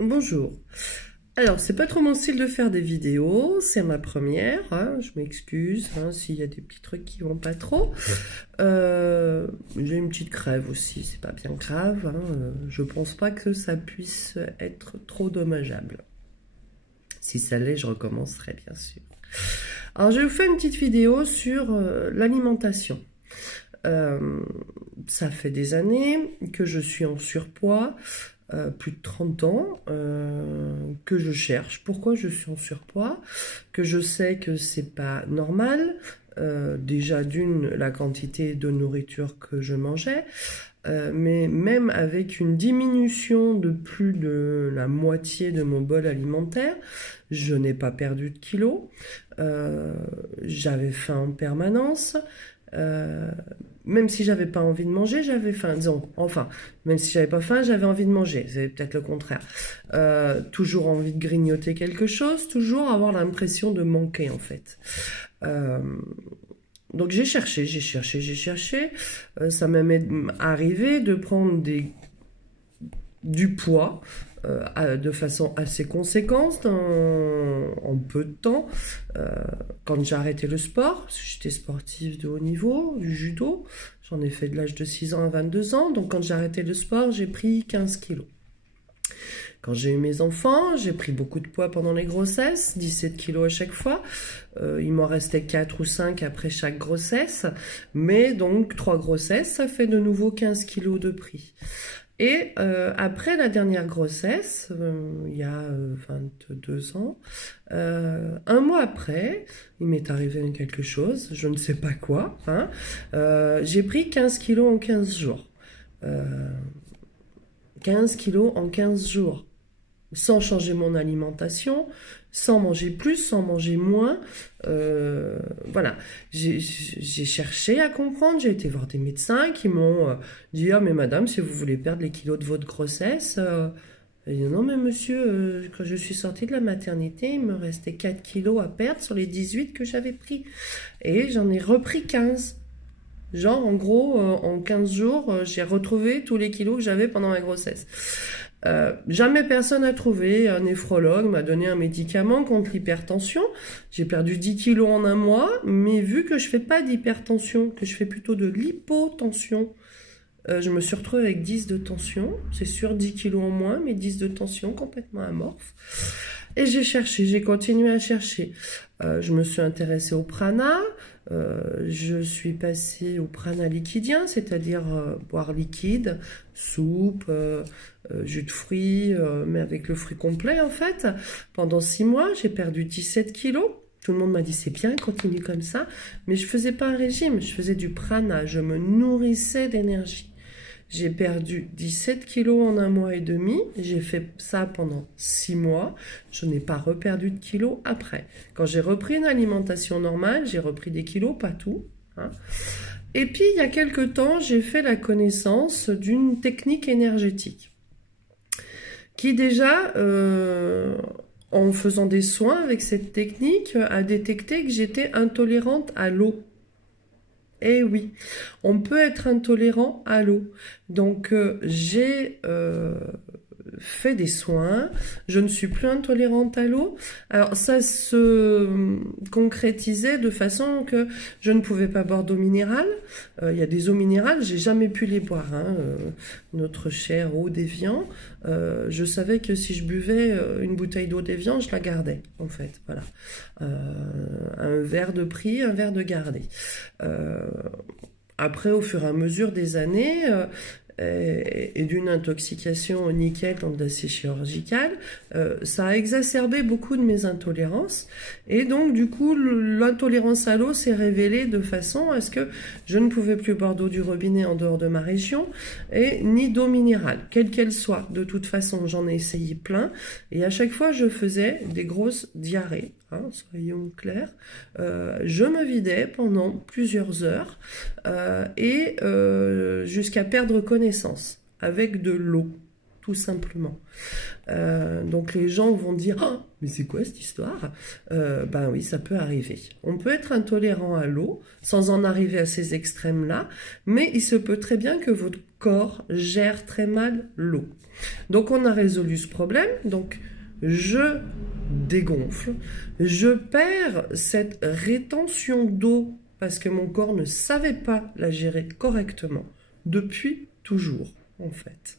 Bonjour. Alors, c'est pas trop mon style de faire des vidéos, c'est ma première, hein, je m'excuse s'il y a des petits trucs qui vont pas trop. J'ai une petite crève aussi, c'est pas bien grave, hein, je pense pas que ça puisse être trop dommageable. Si ça l'est, je recommencerai bien sûr. Alors, je vais vous faire une petite vidéo sur l'alimentation. Ça fait des années que je suis en surpoids, plus de 30 ans, que je cherche pourquoi je suis en surpoids, que je sais que c'est pas normal, déjà d'une, la quantité de nourriture que je mangeais, mais même avec une diminution de plus de la moitié de mon bol alimentaire, je n'ai pas perdu de kilos, j'avais faim en permanence, même si j'avais pas envie de manger, j'avais faim. Disons, enfin, même si j'avais pas faim, j'avais envie de manger. C'est peut-être le contraire. Toujours envie de grignoter quelque chose, toujours avoir l'impression de manquer en fait. Donc j'ai cherché. Ça m'est arrivé de prendre du poids de façon assez conséquente en peu de temps. Quand j'ai arrêté le sport, parce que j'étais sportive de haut niveau, du judo, j'en ai fait de l'âge de 6 ans à 22 ans, donc quand j'ai arrêté le sport, j'ai pris 15 kilos. Quand j'ai eu mes enfants, j'ai pris beaucoup de poids pendant les grossesses, 17 kilos à chaque fois. Il m'en restait 4 ou 5 après chaque grossesse, mais donc 3 grossesses, ça fait de nouveau 15 kilos de prix. Et après la dernière grossesse, il y a 22 ans, un mois après, il m'est arrivé quelque chose, je ne sais pas quoi, hein, j'ai pris 15 kilos en 15 jours. 15 kilos en 15 jours, sans changer mon alimentation, sans manger plus, sans manger moins. Voilà, j'ai cherché à comprendre, j'ai été voir des médecins qui m'ont dit « Ah mais madame, si vous voulez perdre les kilos de votre grossesse, non mais monsieur, quand je suis sortie de la maternité, il me restait 4 kilos à perdre sur les 18 que j'avais pris. Et j'en ai repris 15. Genre en gros, en 15 jours, j'ai retrouvé tous les kilos que j'avais pendant ma grossesse. Jamais personne n'a trouvé, un néphrologue m'a donné un médicament contre l'hypertension. J'ai perdu 10 kilos en un mois, mais vu que je fais pas d'hypertension, que je fais plutôt de l'hypotension, je me suis retrouvée avec 10 de tension. C'est sûr, 10 kilos en moins, mais 10 de tension complètement amorphe. Et j'ai cherché, j'ai continué à chercher. Je me suis intéressée au prana, je suis passée au prana liquidien, c'est-à-dire boire liquide, soupe, jus de fruits, mais avec le fruit complet en fait. Pendant 6 mois, j'ai perdu 17 kilos. Tout le monde m'a dit c'est bien, continue comme ça. Mais je faisais pas un régime, je faisais du prana, je me nourrissais d'énergie. J'ai perdu 17 kilos en un mois et demi. J'ai fait ça pendant 6 mois. Je n'ai pas reperdu de kilos après. Quand j'ai repris une alimentation normale, j'ai repris des kilos, pas tout, hein. Et puis, il y a quelque temps, j'ai fait la connaissance d'une technique énergétique qui déjà, en faisant des soins avec cette technique, a détecté que j'étais intolérante à l'eau. Eh oui, on peut être intolérant à l'eau. Donc, j'ai fait des soins, je ne suis plus intolérante à l'eau. Alors, ça se concrétisait de façon que je ne pouvais pas boire d'eau minérale. Il y a des eaux minérales, j'ai jamais pu les boire, hein. Notre chère eau d'Évian, je savais que si je buvais une bouteille d'eau d'Évian, je la gardais, en fait, voilà. Un verre de prix, un verre de gardé. Après, au fur et à mesure des années, et d'une intoxication au nickel, donc d'acier chirurgical, ça a exacerbé beaucoup de mes intolérances. Et donc, du coup, l'intolérance à l'eau s'est révélée de façon à ce que je ne pouvais plus boire d'eau du robinet en dehors de ma région, et ni d'eau minérale, quelle qu'elle soit. De toute façon, j'en ai essayé plein, et à chaque fois, je faisais des grosses diarrhées. Hein, soyons clairs, je me vidais pendant plusieurs heures jusqu'à perdre connaissance avec de l'eau, tout simplement. Donc les gens vont dire « Oh, mais c'est quoi cette histoire ?» Ben oui, ça peut arriver. On peut être intolérant à l'eau sans en arriver à ces extrêmes-là, mais il se peut très bien que votre corps gère très mal l'eau. Donc on a résolu ce problème, donc je dégonfle, je perds cette rétention d'eau parce que mon corps ne savait pas la gérer correctement depuis toujours en fait.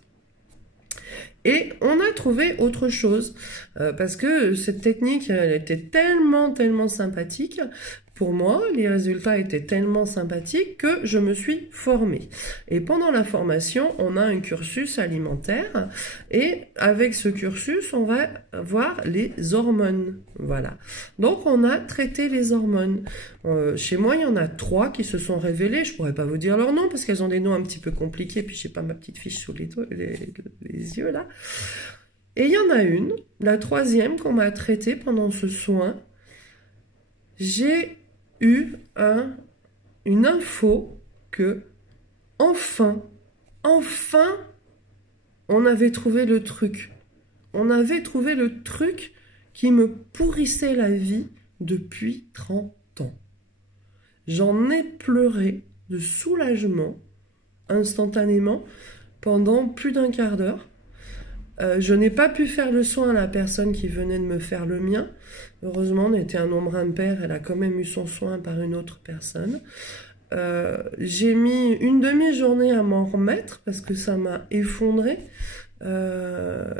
Et on a trouvé autre chose, parce que cette technique, elle était tellement sympathique. Pour moi, les résultats étaient tellement sympathiques que je me suis formée. Et pendant la formation, on a un cursus alimentaire. Et avec ce cursus, on va voir les hormones. Voilà. Donc, on a traité les hormones. Chez moi, il y en a 3 qui se sont révélées. Je pourrais pas vous dire leur nom parce qu'elles ont des noms un petit peu compliqués. Puis, j'ai pas ma petite fiche sous les yeux, là. Et il y en a une, la 3e, qu'on m'a traitée pendant ce soin. J'ai eu une info que enfin, on avait trouvé le truc. On avait trouvé le truc qui me pourrissait la vie depuis 30 ans. J'en ai pleuré de soulagement instantanément pendant plus d'1 quart d'heure. Je n'ai pas pu faire le soin à la personne qui venait de me faire le mien. Heureusement, on était un nombre impair, elle a quand même eu son soin par une autre personne. J'ai mis une demi-journée à m'en remettre parce que ça m'a effondré,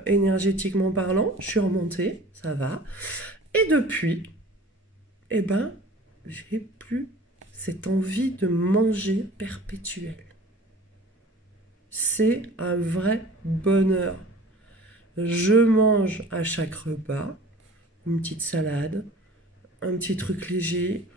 énergétiquement parlant. Je suis remontée, ça va. Et depuis, eh ben, j'ai plus cette envie de manger perpétuelle. C'est un vrai bonheur. Je mange à chaque repas une petite salade, un petit truc léger,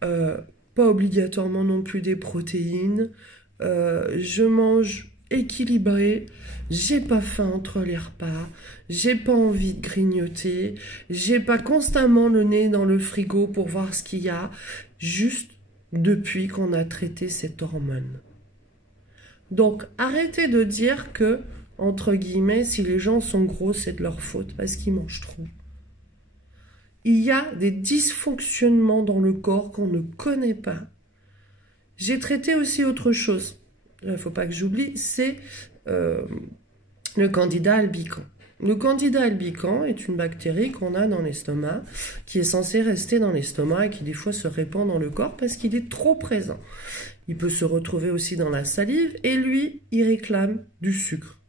pas obligatoirement non plus des protéines. Je mange équilibré, j'ai pas faim entre les repas, j'ai pas envie de grignoter, j'ai pas constamment le nez dans le frigo pour voir ce qu'il y a, juste depuis qu'on a traité cette hormone. Donc arrêtez de dire que, entre guillemets, si les gens sont gros, c'est de leur faute parce qu'ils mangent trop. Il y a des dysfonctionnements dans le corps qu'on ne connaît pas. J'ai traité aussi autre chose, il ne faut pas que j'oublie, c'est le candida albicans. Le candida albicans est une bactérie qu'on a dans l'estomac, qui est censée rester dans l'estomac et qui des fois se répand dans le corps parce qu'il est trop présent. Il peut se retrouver aussi dans la salive et lui, il réclame du sucre.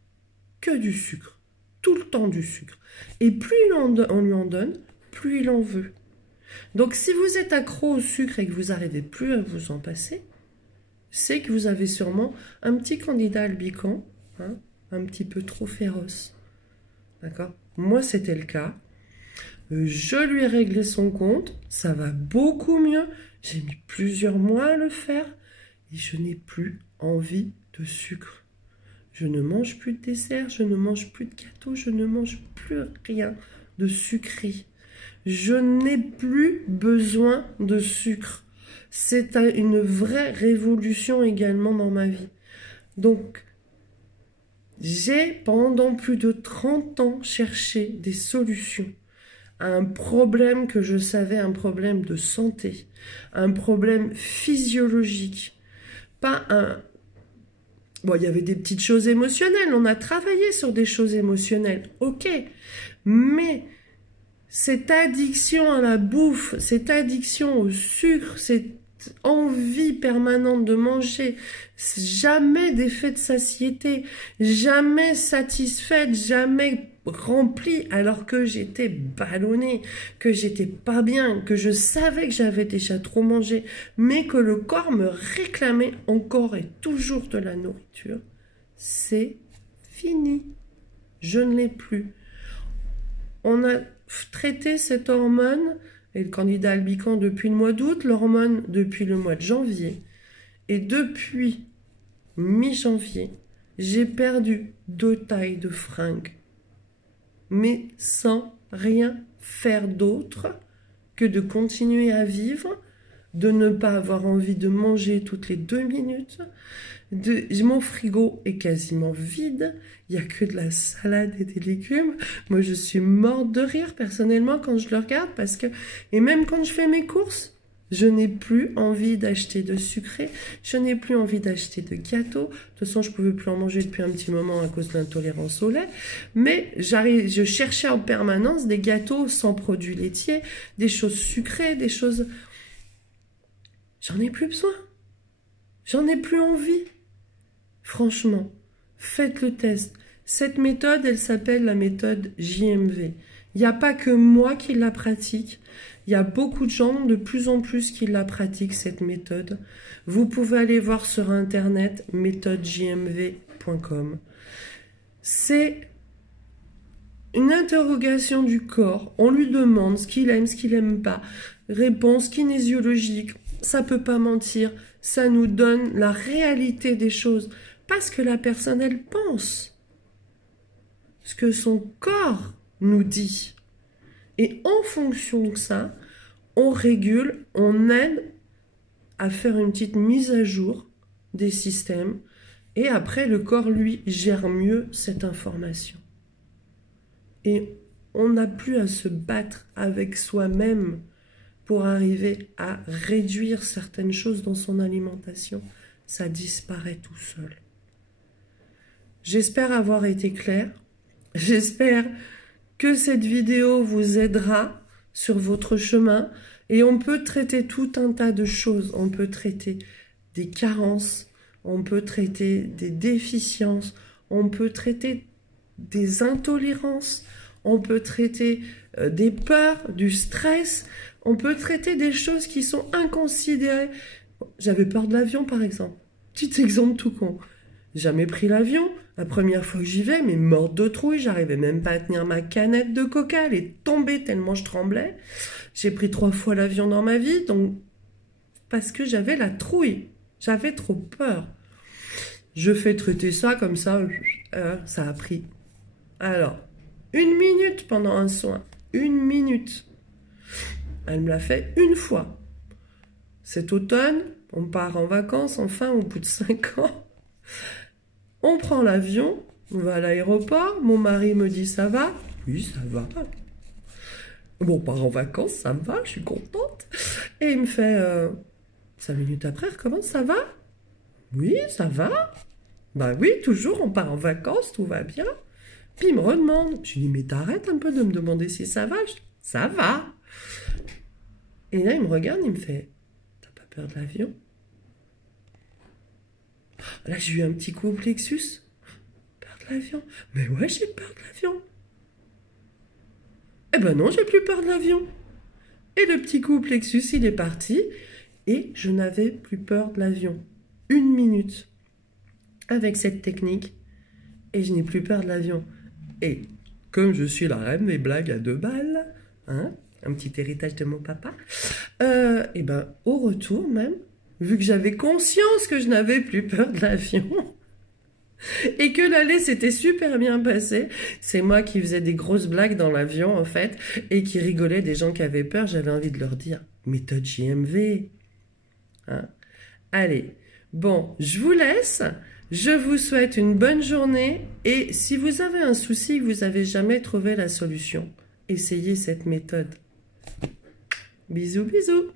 Que du sucre, tout le temps du sucre. Et plus on lui en donne, plus il en veut. Donc si vous êtes accro au sucre et que vous n'arrivez plus à vous en passer, c'est que vous avez sûrement un petit candida albicans, hein, un petit peu trop féroce. D'accord ? Moi, c'était le cas. Je lui ai réglé son compte, ça va beaucoup mieux. J'ai mis plusieurs mois à le faire et je n'ai plus envie de sucre. Je ne mange plus de dessert, je ne mange plus de gâteau, je ne mange plus rien de sucré. Je n'ai plus besoin de sucre. C'est une vraie révolution également dans ma vie. Donc, j'ai pendant plus de 30 ans cherché des solutions à un problème que je savais, un problème de santé, un problème physiologique, pas un... Bon, il y avait des petites choses émotionnelles, on a travaillé sur des choses émotionnelles, ok, mais cette addiction à la bouffe, cette addiction au sucre, cette envie permanente de manger, jamais d'effet de satiété, jamais satisfaite, jamais remplie, alors que j'étais ballonnée, que j'étais pas bien, que je savais que j'avais déjà trop mangé, mais que le corps me réclamait encore et toujours de la nourriture, c'est fini. Je ne l'ai plus. On a traité cette hormone et le candida albicans depuis le mois d'août, l'hormone depuis le mois de janvier. Et depuis mi-janvier, j'ai perdu 2 tailles de fringues. Mais sans rien faire d'autre que de continuer à vivre, de ne pas avoir envie de manger toutes les 2 minutes. Mon frigo est quasiment vide. Il n'y a que de la salade et des légumes. Moi, je suis morte de rire personnellement quand je le regarde parce que... Et même quand je fais mes courses, je n'ai plus envie d'acheter de sucré. Je n'ai plus envie d'acheter de gâteaux. De toute façon, je ne pouvais plus en manger depuis un petit moment à cause de l'intolérance au lait. Mais je cherchais en permanence des gâteaux sans produits laitiers, des choses sucrées, des choses... J'en ai plus besoin. J'en ai plus envie. Franchement, faites le test. Cette méthode, elle s'appelle la méthode JMV. Il n'y a pas que moi qui la pratique. Il y a beaucoup de gens, de plus en plus, qui la pratiquent, cette méthode. Vous pouvez aller voir sur Internet, méthodejmv.com. C'est une interrogation du corps. On lui demande ce qu'il aime, ce qu'il n'aime pas. Réponse kinésiologique. Ça ne peut pas mentir. Ça nous donne la réalité des choses. Parce que la personne, elle pense ce que son corps nous dit. Et en fonction de ça, on régule, on aide à faire une petite mise à jour des systèmes. Et après, le corps, lui, gère mieux cette information. Et on n'a plus à se battre avec soi-même pour arriver à réduire certaines choses dans son alimentation. Ça disparaît tout seul. J'espère avoir été claire. J'espère que cette vidéo vous aidera sur votre chemin. Et on peut traiter tout un tas de choses. On peut traiter des carences, on peut traiter des déficiences, on peut traiter des intolérances, on peut traiter des peurs, du stress, on peut traiter des choses qui sont inconsidérées. J'avais peur de l'avion, par exemple. Petit exemple tout con. Jamais pris l'avion. La première fois que j'y vais, mais morte de trouille, j'arrivais même pas à tenir ma canette de coca, elle est tombée tellement je tremblais. J'ai pris 3 fois l'avion dans ma vie, donc parce que j'avais la trouille, j'avais trop peur. Je fais traiter ça comme ça, ça a pris. Alors, 1 minute pendant un soin, 1 minute. Elle me l'a fait 1 fois. Cet automne, on part en vacances, enfin, au bout de 5 ans. On prend l'avion, on va à l'aéroport, mon mari me dit « ça va ?» Oui, ça va. Bon, on part en vacances, ça va, je suis contente. Et il me fait 5 minutes après, recommence, ça va? Oui, ça va. Ben oui, toujours, on part en vacances, tout va bien. Puis il me redemande. Je lui dis « mais t'arrêtes un peu de me demander si ça va ?» Je dis « ça va. » Et là, il me regarde, il me fait « t'as pas peur de l'avion ?» Là, j'ai eu un petit coup au plexus. Peur de l'avion. Mais ouais, j'ai peur de l'avion. Eh ben non, j'ai plus peur de l'avion. Et le petit coup au plexus, il est parti. Et je n'avais plus peur de l'avion. 1 minute. Avec cette technique. Et je n'ai plus peur de l'avion. Et comme je suis la reine des blagues à 2 balles, hein, un petit héritage de mon papa, et ben au retour même, vu que j'avais conscience que je n'avais plus peur de l'avion et que l'aller s'était super bien passé, c'est moi qui faisais des grosses blagues dans l'avion en fait et qui rigolait des gens qui avaient peur, j'avais envie de leur dire méthode JMV. Hein? Allez, bon, je vous laisse, je vous souhaite une bonne journée et si vous avez un souci, vous n'avez jamais trouvé la solution, essayez cette méthode. Bisous, bisous.